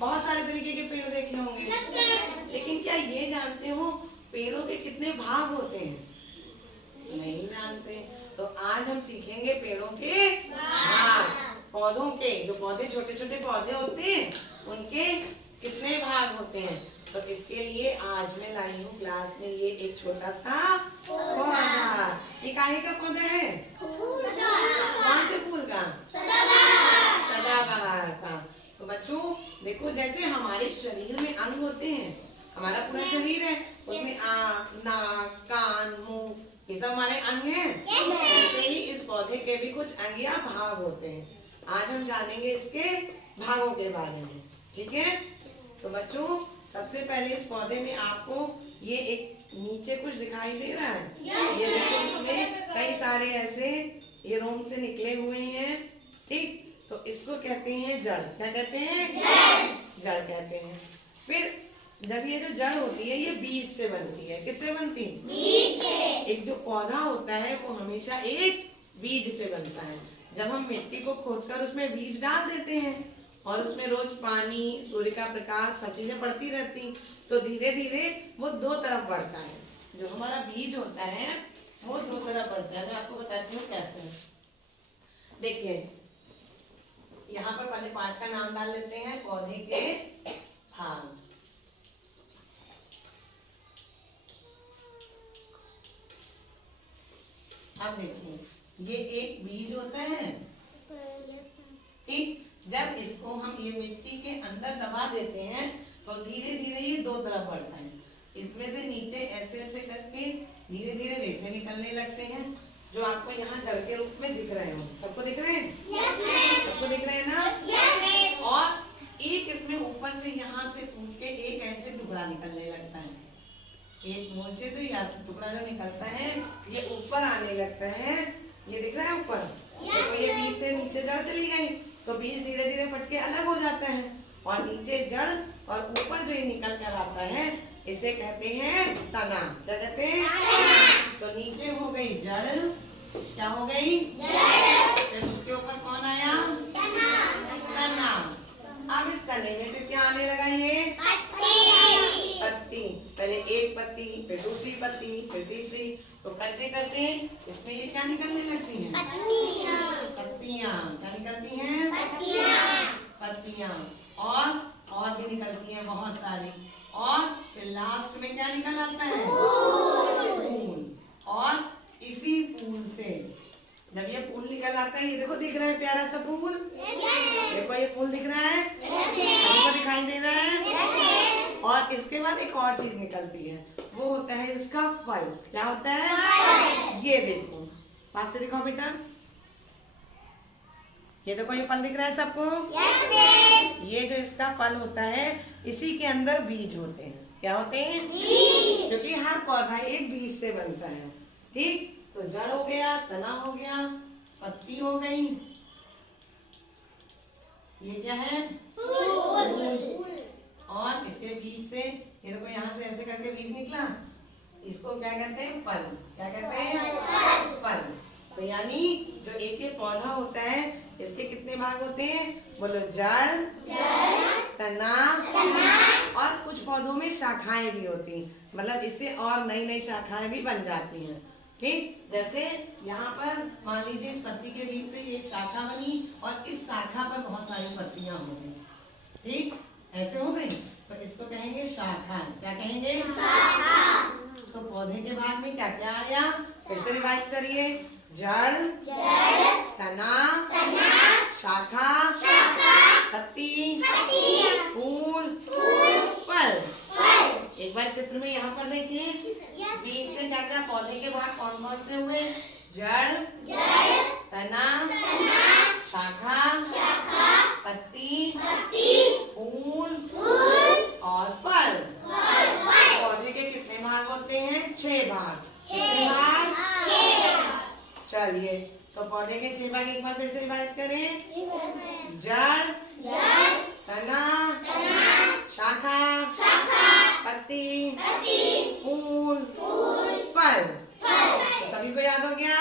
बहुत सारे तरीके के पेड़ देखे होंगे, लेकिन क्या ये जानते हो पेड़ों के कितने भाग होते हैं? नहीं जानते। तो आज हम सीखेंगे पेड़ों के भाग, पौधों के, जो पौधे छोटे छोटे पौधे होते हैं उनके कितने भाग होते हैं। तो इसके लिए आज मैं लाई हूँ क्लास में ये एक छोटा सा पौधा। ये काहे का पौधा है? कौन से फूल का? सदाबहार का। तो बच्चों देखो, जैसे हमारे शरीर में अंग होते हैं, हमारा पूरा शरीर है, उसमें आँख, नाक, कान, मुंह, ये सब हमारे अंग हैं। ऐसे ही इस पौधे के भी कुछ अंग या भाग होते हैं। आज हम जानेंगे इसके भागों के बारे में, ठीक है? तो बच्चों सबसे पहले इस पौधे में आपको ये एक नीचे कुछ दिखाई दे रहा है, ये देखो इसमें कई सारे ऐसे ये रोम से निकले हुए हैं, ठीक? तो इसको कहते हैं जड़। क्या कहते हैं? जड़ कहते हैं। फिर जब ये जो जड़ होती है ये बीज से बनती है। किससे बनती? बीज से। एक जो पौधा होता है वो हमेशा एक बीज से बनता है। जब हम मिट्टी को खोदकर उसमें बीज डाल देते हैं और उसमें रोज पानी, सूर्य का प्रकाश, सब चीजें पड़ती रहती, तो धीरे धीरे वो दो तरफ बढ़ता है। जो हमारा बीज होता है वो दो तरफ बढ़ता है। मैं आपको बताती हूँ कैसे। देखिए यहाँ पर पहले पार्ट का नाम डाल लेते हैं, पौधे के भाग। अब देखिए ये एक बीज होता है, ठीक? जब इसको हम ये मिट्टी के अंदर दबा देते हैं तो धीरे धीरे ये दो तरफ बढ़ता है। इसमें से नीचे ऐसे ऐसे करके धीरे धीरे रेशे निकलने लगते हैं, जो आपको यहाँ जड़ के रूप में दिख रहे हो। सबको दिख रहे हैं? सबको दिख रहे हैं ना? और एक इसमें ऊपर से यहाँ से फूट के एक ऐसे टुकड़ा निकलने लगता है। एक मूल से तो या टुकड़ा जो निकलता है ये ऊपर आने लगता है। ये दिख रहा है ऊपर? देखो ये बीज से नीचे जड़ चली गई, तो बीज धीरे धीरे फट के अलग हो जाता है और नीचे जड़ और ऊपर जो ये निकल कर आता है इसे कहते हैं तना। क्या कहते हैं? तो नीचे हो गई जड़, क्या हो गई? जड़। फिर उसके ऊपर कौन आया? तना। अब इस तने में फिर क्या आने लगा? ये पत्ती। पहले एक पत्ती, फिर दूसरी पत्ती, फिर तीसरी। तो करते करते इसमें ये क्या निकलने लगती हैं? पत्तियां। क्या निकलती हैं? पत्तियां। और भी निकलती हैं बहुत सारी। और फिर लास्ट में क्या निकल आता है? फूल। और इसी फूल से जब ये फूल निकल आता है, ये देखो दिख रहा है प्यारा सा फूल। देखो ये फूल दिख रहा है, सबको दिखाई दे रहा है। और इसके बाद एक और चीज निकलती है, वो होता है इसका फल। क्या होता है? ये देखो, पास से दिखाओ बेटा। ये देखो ये फल दिख रहा है सबको? ये जो इसका फल होता है इसी के अंदर बीज होते हैं। क्या होते हैं? बीज। क्योंकि हर पौधा एक बीज से बनता है, ठीक? तो जड़ हो गया, तना हो गया, पत्ती हो गई, ये क्या है? फूल। और इसके बीज से ये देखो यहाँ से ऐसे करके बीज निकला, इसको क्या कहते हैं? फल। क्या कहते हैं? फल। तो यानी जो एक एक पौधा होता है इसके कितने भाग होते हैं? बोलो। जड़, तना, और कुछ पौधों में शाखाएं भी होती हैं, मतलब इससे और नई नई शाखाएं भी बन जाती हैं, ठीक? जैसे यहाँ पर मान लीजिए इस पत्ती के बीच से एक शाखा बनी और इस शाखा पर बहुत सारी पत्तियां हो गई, ठीक? ऐसे हो गई, तो इसको कहेंगे शाखा। क्या कहेंगे? शाखा। तो पौधे के भाग में क्या क्या आया? फिर से रिवाइज करिए। जड़, तना, शाखा, पत्ती, फूल, फल। एक बार चित्र में यहाँ पर देखिए, बीज से क्या क्या पौधे के भाग कौन कौन से हुए? जड़, तना, शाखा, पत्ती, फूल और फल। पौधे के कितने भाग होते हैं? 6 भाग। कितने भाग? चलिए, तो पौधे के 6 भाग एक बार फिर से रिवाइज करें। जड़, तना, शाखा, पत्ती, फूल, फल। तो सभी को याद हो गया?